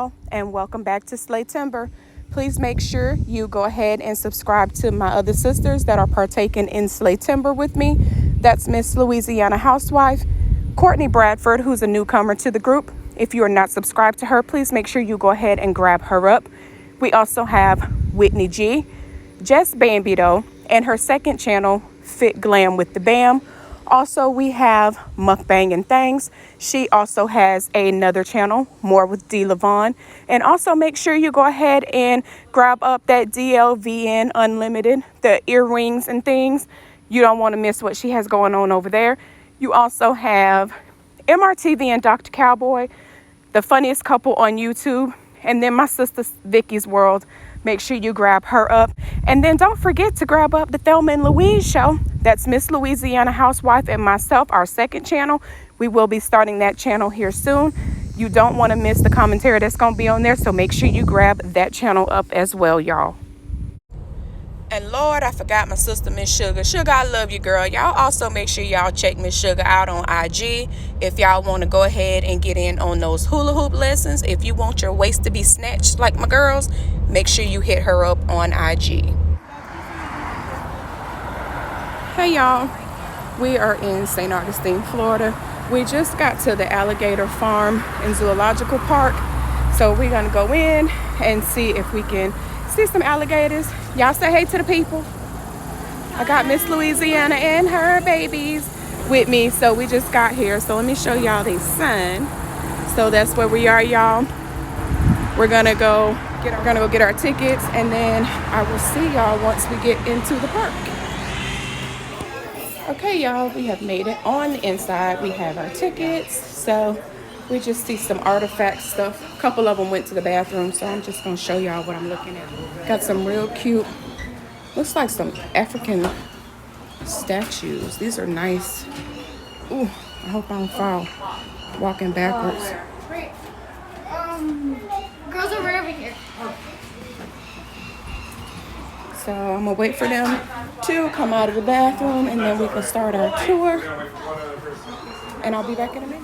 y'all, and welcome back to SLAYTEMBER. Please make sure you go ahead and subscribe to my other sisters that are partaking in SLAYTEMBER with me. That's Miss Louisiana Housewife, Courtney Bradford, who's a newcomer to the group. If you are not subscribed to her, please make sure you go ahead and grab her up. We also have WhitneyG, Jess Bambi Doe, and her second channel, Fit Glam with the Bam. Also, we have Mukbang N Thangs. She also has another channel, More with D. Lavon. And also make sure you go ahead and grab up that DLVN Unlimited, the earrings and things. You don't want to miss what she has going on over there. You also have MRTV and Dr. Cowboy, the funniest couple on YouTube. And then my sister Vickie's World. Make sure you grab her up. And then don't forget to grab up the Thelma and Louise show. That's Miss Louisiana Housewife and myself, our second channel. We will be starting that channel here soon. You don't want to miss the commentary that's going to be on there. So make sure you grab that channel up as well, y'all. And Lord, I forgot my sister, Miss Sugar. Sugar, I love you, girl. Y'all also make sure y'all check Miss Sugar out on IG. If y'all want to go ahead and get in on those hula hoop lessons. If you want your waist to be snatched like my girls, make sure you hit her up on IG. Hey, y'all. We are in St. Augustine, Florida. We just got to the Alligator Farm in Zoological Park. So we're going to go in and see if we can see some alligators. Y'all say hey to the people. I got Miss Louisiana and her babies with me. So we just got here. So let me show y'all the sun. So that's where we are, y'all. We're gonna go get our tickets, and then I will see y'all once we get into the park. Okay, y'all, we have made it on the inside. We have our tickets. So we just see some artifact stuff. A couple of them went to the bathroom, so I'm just gonna show y'all what I'm looking at. Got some real cute, looks like some African statues. These are nice. Ooh, I hope I don't fall walking backwards. Girls are over here. So I'm gonna wait for them to come out of the bathroom, and then we can start our tour. And I'll be back in a minute.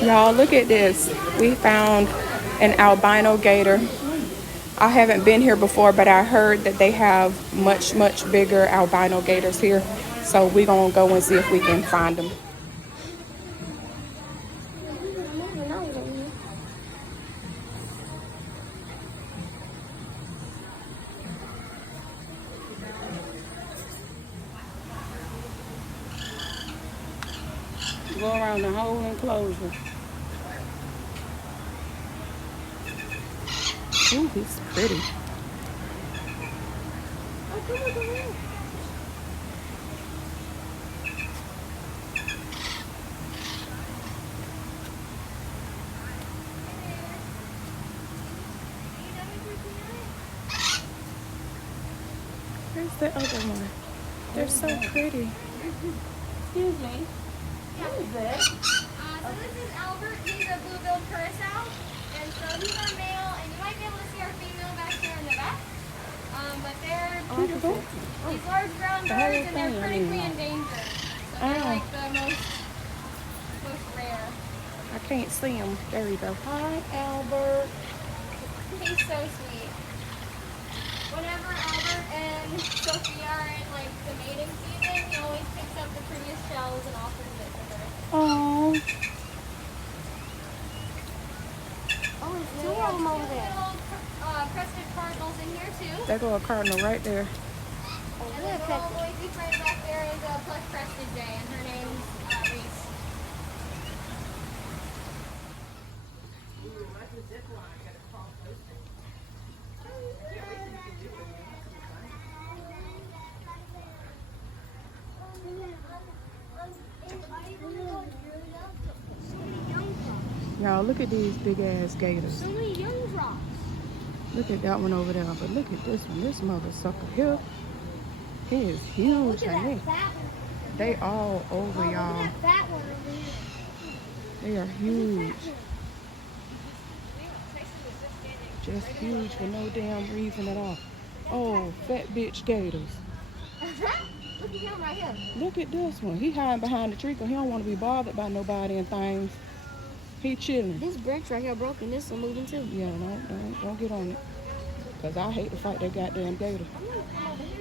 Y'all, look at this. We found an albino gator. I haven't been here before, but I heard that they have much bigger albino gators here. So we're gonna go and see if we can find them. Go around the whole enclosure. Ooh, he's pretty. Where's the other one? They're so pretty. Excuse me. What is this? So this is Albert. He's a blue-billed curassow. And so he's our male, and you might be able to see our female back here in the back. But they're these large brown birds, and they're critically endangered. So they're like the most rare. I can't see him. There we go. Hi, Albert. He's so sweet. Whenever Albert and Sophia are in like the mating season, he always picks up the prettiest shells and offers it to her. Oh. Oh, there's two of them over there. Little crested cardinals in here too. There go a cardinal right there. And the little noisy friend back there is a plush crested jay, and her name's Reese. Y'all, look at these big ass gators. So many young frogs. Look at that one over there, but look at this one. This mother sucker here. He is huge, I think. They all over, y'all. Look at that one over here. They are huge. Just huge for no damn reason at all. Oh, fat bitch gators. Look at him right here. Look at this one. He hiding behind the tree because he don't want to be bothered by nobody and things. He chilling. This branch right here broken. This one moving too. Yeah, don't get on it. Because I hate to fight that goddamn gator.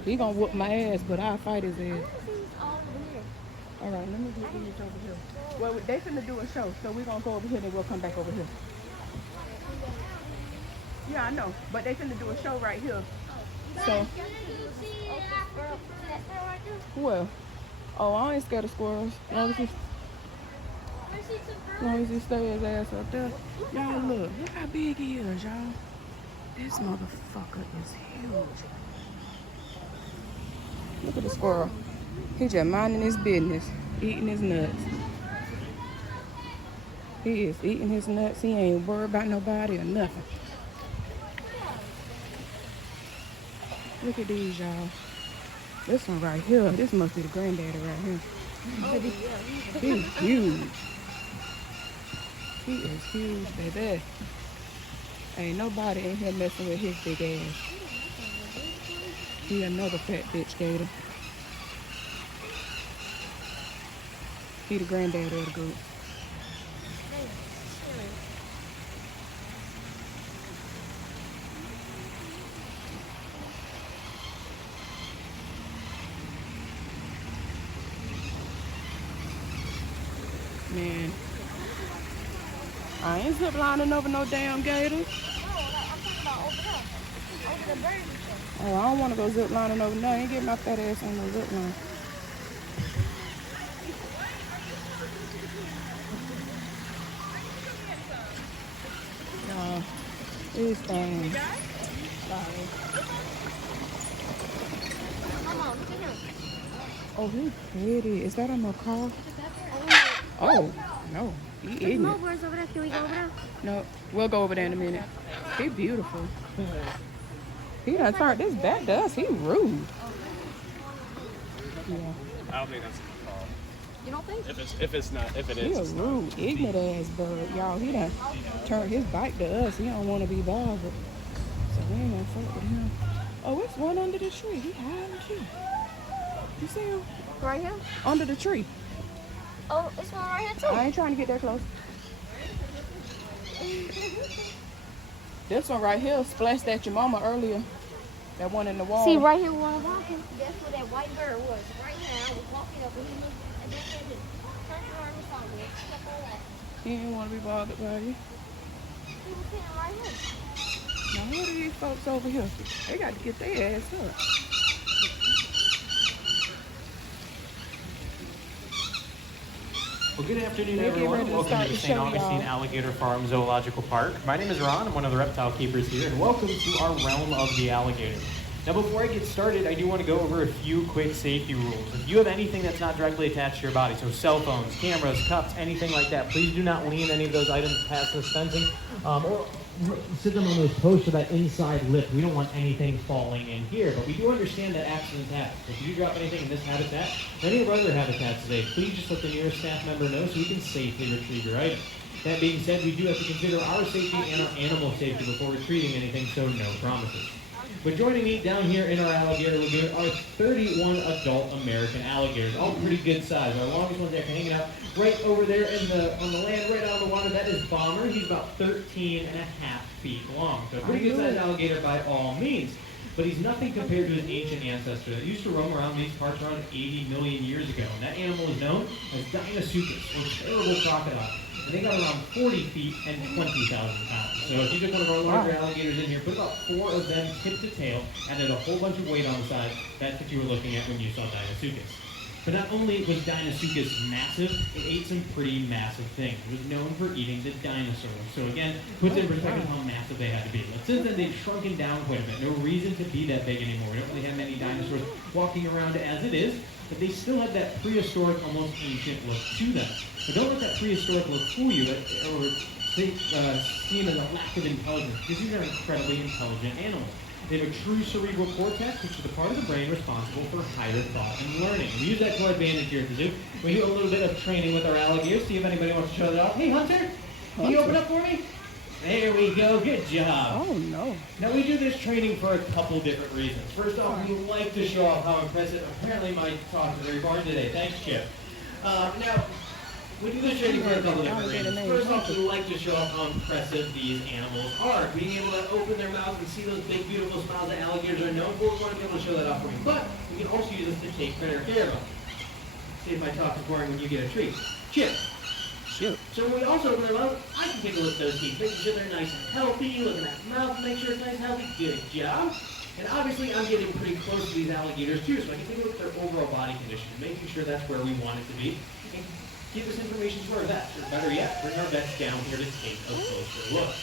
He gonna whoop my ass, but I'll fight his ass. All right, let me get these over here. Well, they finna do a show, so we're gonna go over here and we'll come back over here. Yeah, I know, but they finna do a show right here. So, well, oh, I ain't scared of squirrels. As long as he stay his ass up there. Y'all look how big he is, y'all. This motherfucker is huge. Look at the squirrel. He just minding his business, eating his nuts. He is eating his nuts. He ain't worried about nobody or nothing. Look at these, y'all. This one right here, this must be the granddaddy right here. He's huge. He is huge, baby. Ain't nobody in here messing with his big ass. He another fat bitch gator. He the granddaddy of the group. Man, I ain't zip lining over no damn gators. Oh, I don't want to go zip lining over there. I ain't getting my fat ass on no zip line. No, these things. Sorry. Oh, he's pretty. Is that a macaw? Oh, no. He There's eating more it. birds over there. Can we go over there? No, we'll go over there in a minute. He beautiful. He done turned this back to us. He rude. Yeah. I don't think that's a call. You don't think? If it He is, a it's not. rude, ignorant ass bird, y'all. He done turned his back to us. He don't want to be bothered. So we ain't gonna fuck with him. Oh, it's one under the tree. He hiding too. You see him? Right here? Under the tree. Oh, it's one right here too. I ain't trying to get that close. This one right here splashed at your mama earlier. That one in the wall. See, right here where I'm walking, that's where that white bird was. Right now, I was walking up and he moved, and then he just turned around and saw me. Kept on walking. He didn't want to be bothered by you. He was sitting right here. Now, who are these folks over here? They got to get their ass up. Well, good afternoon, We'll get everyone. ready to Welcome start to the the St. show, Augustine y'all. Alligator Farm Zoological Park. My name is Ron. I'm one of the reptile keepers here, and welcome to our realm of the alligator. Now, before I get started, I do want to go over a few quick safety rules. If you have anything that's not directly attached to your body, so cell phones, cameras, cups, anything like that, please do not lean any of those items past this fencing, or sit them on those posts or that inside lip. We don't want anything falling in here, but we do understand that accidents happen. So if you drop anything in this habitat or any of our other habitats today, please just let the nearest staff member know so we can safely retrieve your item. That being said, we do have to consider our safety and our animal safety before retrieving anything, so no promises. But joining me down here in our alligator lagoon are 31 adult American alligators, all pretty good size. Our longest one's actually hanging out right over there on the land, right out of the water. That is Bomber. He's about 13 and a half feet long. So a pretty good sized alligator by all means. But he's nothing compared to his ancient ancestor that used to roam around these parts around 80 million years ago. And that animal is known as Deinosuchus, or terrible crocodile. And they got around 40 feet and 20,000 pounds. So if you took one of our larger alligators in here, put about 4 of them tip to tail, and then a whole bunch of weight on the side, that's what you were looking at when you saw Deinosuchus. But not only was Deinosuchus massive, it ate some pretty massive things. It was known for eating the dinosaurs. So again, puts in perspective how massive they had to be. But since then, they've shrunken down quite a bit. No reason to be that big anymore. We don't really have many dinosaurs walking around as it is, but they still have that prehistoric, almost ancient look to them. But don't let that prehistoric look fool you, or see them as a lack of intelligence, because these are incredibly intelligent animals. They have a true cerebral cortex, which is the part of the brain responsible for higher thought and learning. We use that to our advantage here at the zoo. We do a little bit of training with our alligators. See if anybody wants to show that off. Hey, Hunter, can you open up for me? There we go. Good job. Oh, no. Now, we do this training for a couple different reasons. First off, we like to show off how impressive. Apparently, my talk is very boring today. Thanks, Chip. Now, we do this training for a couple different reasons. First off, we like to show off how impressive these animals are. Being able to open their mouths and see those big, beautiful smiles that alligators are known for, we want to be able to show that off for you. But we can also use this to take better care of them. See if my talk is boring when you get a treat. Chip. Shoot. So when we also open their mouth, I can take a look at those teeth, making sure they're nice and healthy, looking at the mouth, make sure it's nice and healthy. Good job. And obviously, I'm getting pretty close to these alligators too, so I can take a look at their overall body condition, making sure that's where we want it to be. And give this information to our vets, or better yet, bring our vets down here to take a closer look.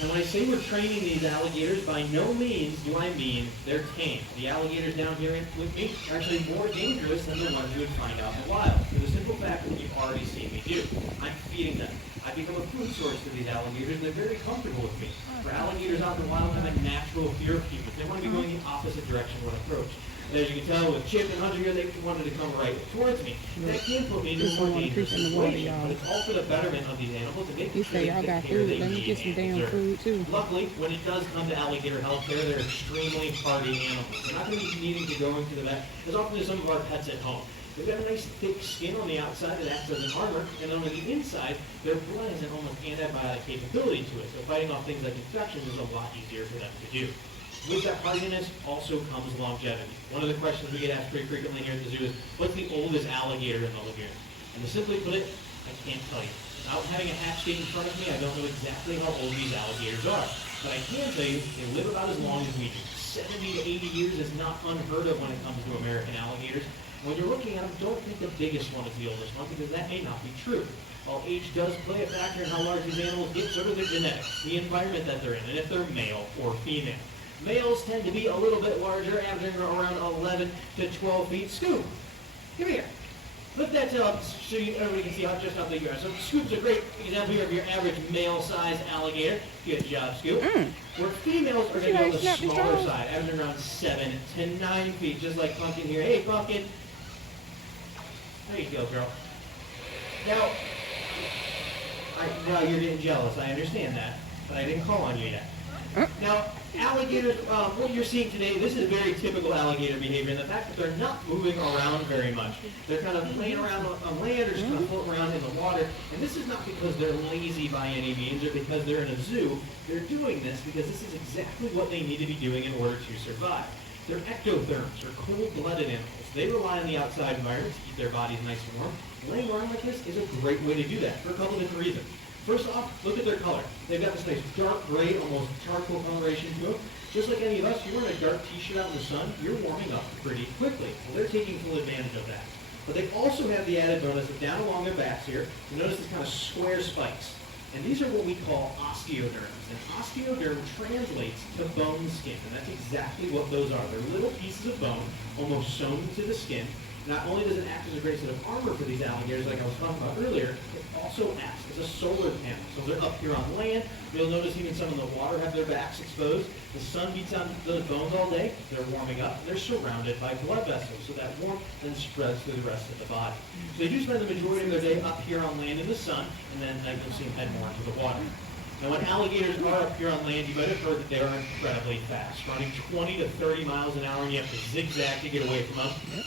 And when I say we're training these alligators, by no means do I mean they're tame. The alligators down here with me are actually more dangerous than the ones you would find out in the wild, for the simple fact that you've already seen me do. I'm feeding them. I become a food source for these alligators, and they're very comfortable with me. For alligators out in the wild have a natural fear of humans. They want to be going the opposite direction when approached. And as you can tell with Chip and Hunter here, they wanted to come right towards me. That can put me into a more dangerous situation, but it's all for the betterment of these animals and making sure they get the care they need and deserve. Luckily, when it does come to alligator health care, they're extremely hardy animals. They're not going to be needing to go into the vet as often as some of our pets at home. They've got a nice thick skin on the outside that acts as an armor, and on the inside, their blood has an almost antibiotic capability to it, so fighting off things like infections is a lot easier for them to do. With that hardiness also comes longevity. One of the questions we get asked pretty frequently here at the zoo is, what's the oldest alligator in the lagoon? And to simply put it, I can't tell you. Without having a hatch date in front of me, I don't know exactly how old these alligators are. But I can tell you, they live about as long as we do. 70 to 80 years is not unheard of when it comes to American alligators. When you're looking at them, don't think the biggest one is the oldest one, because that may not be true. While age does play a factor in how large these animals get, so do their genetics, the environment that they're in, and if they're male or female. Males tend to be a little bit larger, averaging around 11 to 12 feet. Scoop, come here. Lift that tail up so everybody can see just how big you are. So Scoop's a great example here of your average male-sized alligator. Good job, Scoop. Where females are going to be on the smaller side, averaging around 7 to 9 feet, just like Pumpkin here. Hey, Pumpkin. There you go, girl. Now, you're getting jealous. I understand that, but I didn't call on you yet. Now, alligators, what you're seeing today, this is very typical alligator behavior, and the fact that they're not moving around very much. They're kind of laying around on land or just kind of floating around in the water, and this is not because they're lazy by any means or because they're in a zoo. They're doing this because this is exactly what they need to be doing in order to survive. They're ectotherms, or cold-blooded animals. They rely on the outside environment to keep their bodies nice and warm. Laying around like this is a great way to do that for a couple different reasons. First off, look at their color. They've got this nice dark gray, almost charcoal coloration to them. Just like any of us, you're wearing a dark t-shirt out in the sun, you're warming up pretty quickly. Well, they're taking full advantage of that. But they also have the added bonus that down along their backs here, you notice these kind of square spikes. And these are what we call osteoderms. And osteoderm translates to bone skin. And that's exactly what those are. They're little pieces of bone, almost sewn into the skin. Not only does it act as a great set of armor for these alligators, like I was talking about earlier, it also acts as a solar panel. So they're up here on land. You'll notice even some in the water have their backs exposed. The sun beats on those bones all day. They're warming up. They're surrounded by blood vessels, so that warmth then spreads through the rest of the body. So they do spend the majority of their day up here on land in the sun, and then at night you'll see them head more into the water. Now, when alligators are up here on land, you might have heard that they are incredibly fast, running 20 to 30 miles an hour, and you have to zigzag to get away from them.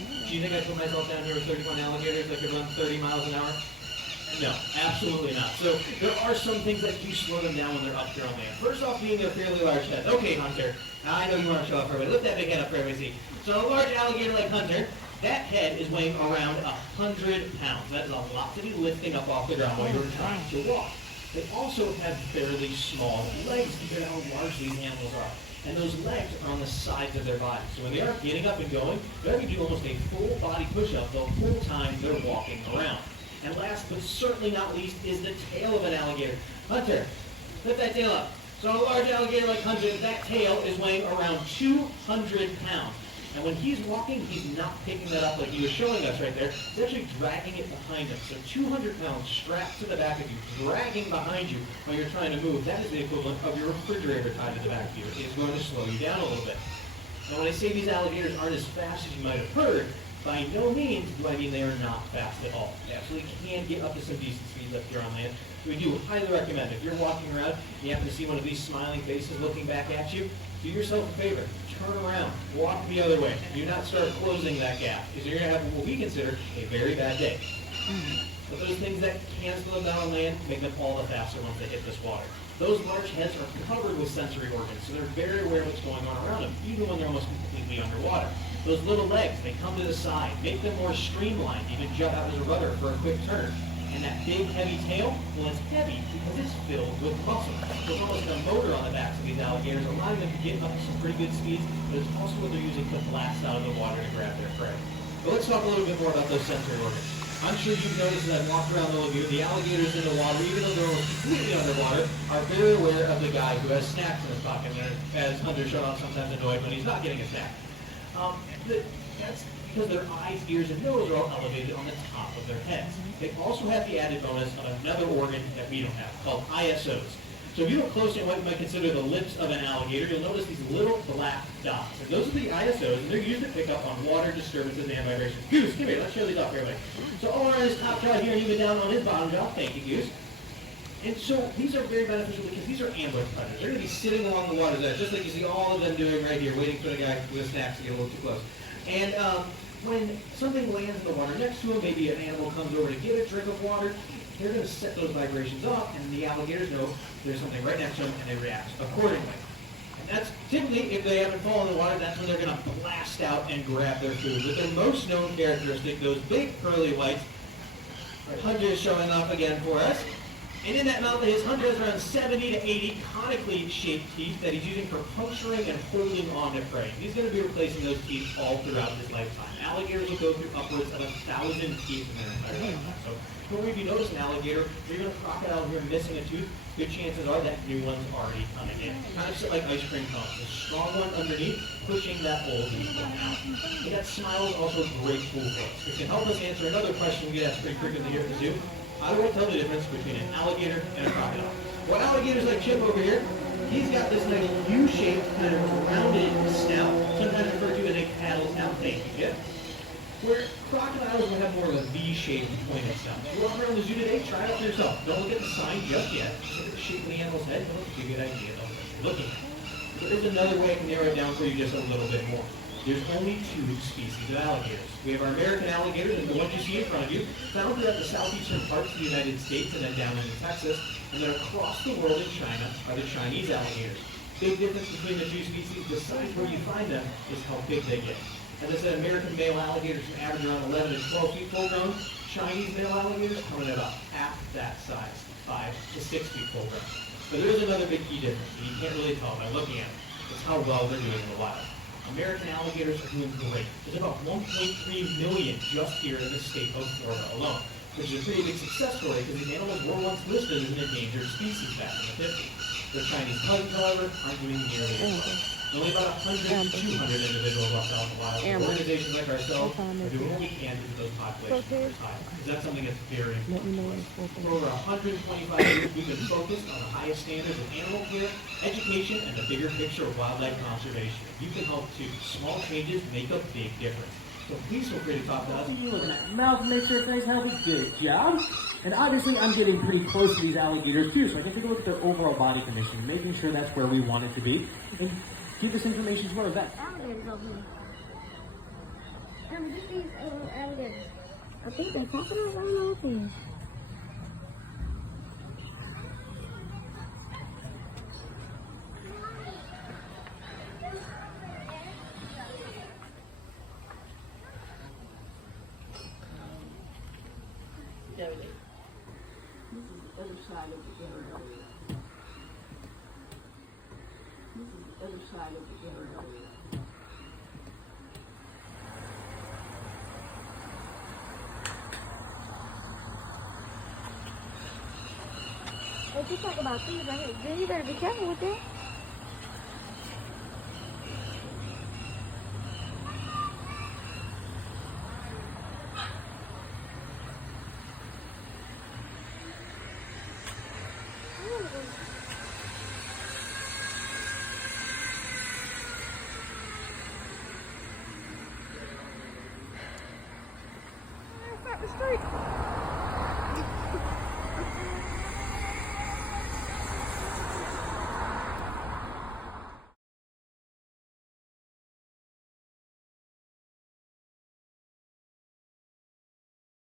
Do you think I put myself down here with 30-pound alligators that could run 30 miles an hour? No, absolutely not. So there are some things that do slow them down when they're up here on land. First off, being their fairly large heads. Okay, Hunter, I know you want to show off for everybody. Lift that big head up for everybody to see. So a large alligator like Hunter, that head is weighing around 100 pounds. That is a lot to be lifting up off the ground while you're trying to walk. They also have fairly small legs compared to how large these animals are. And those legs are on the sides of their body. So when they are getting up and going, they're going to do almost a full body push-up the whole time they're walking around. And last but certainly not least is the tail of an alligator. Hunter, lift that tail up. So a large alligator like Hunter, that tail is weighing around 200 pounds. And when he's walking, he's not picking that up like he was showing us right there. He's actually dragging it behind him. So 200 pounds strapped to the back of you, dragging behind you while you're trying to move. That is the equivalent of your refrigerator tied to the back of you. It is going to slow you down a little bit. Now, when I say these alligators aren't as fast as you might have heard, by no means do I mean they are not fast at all. They absolutely can get up to some decent speeds up here on land. So we do highly recommend, if you're walking around and you happen to see one of these smiling faces looking back at you, do yourself a favor. Turn around. Walk the other way. Do not start closing that gap, because you're going to have what we consider a very bad day. But those things that can slow them down on land make them all the faster once they hit this water. Those large heads are covered with sensory organs, so they're very aware of what's going on around them, even when they're almost completely underwater. Those little legs, they come to the side, make them more streamlined, even jut out as a rudder for a quick turn. And that big, heavy tail, well, it's heavy because it's filled with muscle. So it's almost a motor on the backs of these alligators, allowing them to get up to some pretty good speeds, but it's also what they're using to blast out of the water to grab their prey. But let's talk a little bit more about those sensory organs. I'm sure you've noticed as I've walked around the lagoon, the alligators in the water, even though they're almost completely underwater, are very aware of the guy who has snacks in his pocket, and as Hunter showed off, sometimes annoyed when he's not getting a snack. That's because their eyes, ears, and nose are all elevated on the top of their heads. They also have the added bonus of another organ that we don't have, called ISOs. So if you look closely at what you might consider the lips of an alligator, you'll notice these little black dots. And those are the ISOs, and they're used to pick up on water disturbances and vibrations. Goose, come here, let's show these off here, everybody. So all around his top jaw here, and even down on his bottom jaw. Thank you, Goose. And so these are very beneficial because these are ambush predators. They're going to be sitting along the water's edge, just like you see all of them doing right here, waiting for the guy with snacks to get a little too close. And when something lands in the water next to him, maybe an animal comes over to get a drink of water, they're going to set those vibrations off, and the alligators know there's something right next to them, and they react accordingly. And that's typically, if they haven't fallen in the water, that's when they're going to blast out and grab their food. With their most known characteristic, those big pearly whites, Hunter is showing off again for us. And in that mouth of his, Hunter has around 70 to 80 conically shaped teeth that he's using for puncturing and holding on to prey. He's going to be replacing those teeth all throughout his lifetime. Alligators will go through upwards of 1,000 teeth in their entire lifetime. So before you notice an alligator, or even a crocodile here missing a tooth, good chances are that new one's already coming in. Kind of sit like ice cream cones. A strong one underneath, pushing that old one out. And that smile is also a great tool for us. It can help us answer another question we get asked pretty frequently here at the zoo. How do I tell the difference between an alligator and a crocodile? Well, alligators like Chip over here, he's got this nice U-shaped, kind of rounded snout, sometimes referred to as a paddle snout. Thank you, Chip. Where crocodiles will have more of a V-shaped pointed snout. If you're walking around the zoo today, try it out for yourself. Don't look at the sign just yet. Look at the shape of the animal's head. It'll give you a good idea of what you're looking at. But there's another way I can narrow it down for you just a little bit more. There's only 2 species of alligators. We have our American alligators, and the ones you see in front of you, found throughout the southeastern parts of the United States and then down into Texas, and then across the world in China are the Chinese alligators. Big difference between the 2 species, besides where you find them, is how big they get. As I said, American male alligators can average around 11 to 12 feet full grown. Chinese male alligators come in about half that size, 5 to 6 feet full grown. But there is another big key difference, and you can't really tell by looking at it. It's how well they're doing in the wild. American alligators are doing great. There's about 1.3 million just here in the state of Florida alone, which is a pretty big success story because these animals were once listed as an endangered species back in the 50s. The Chinese pythons, however, aren't doing nearly as well. Only about 100 to 200 individuals left out in the wild. Organizations like ourselves are doing what we can to keep those populations high. Because that's something that's very important. For over 125 years, we've been focused on the highest standards of animal care, education, and the bigger picture of wildlife conservation. You can help too. Small changes make a big difference. So please feel free to talk to us. Mouth makes sure things have a good job. And obviously, I'm getting pretty close to these alligators too, so I can take a look at their overall body condition, making sure that's where we want it to be, and give this information to our vet. Alligators over here. Just these alligators. I think they're crocodiles. I don't know what they are. This is the other side of the area. This is the other side of the area. They just talk about things right here. Then you better be careful with that. the street.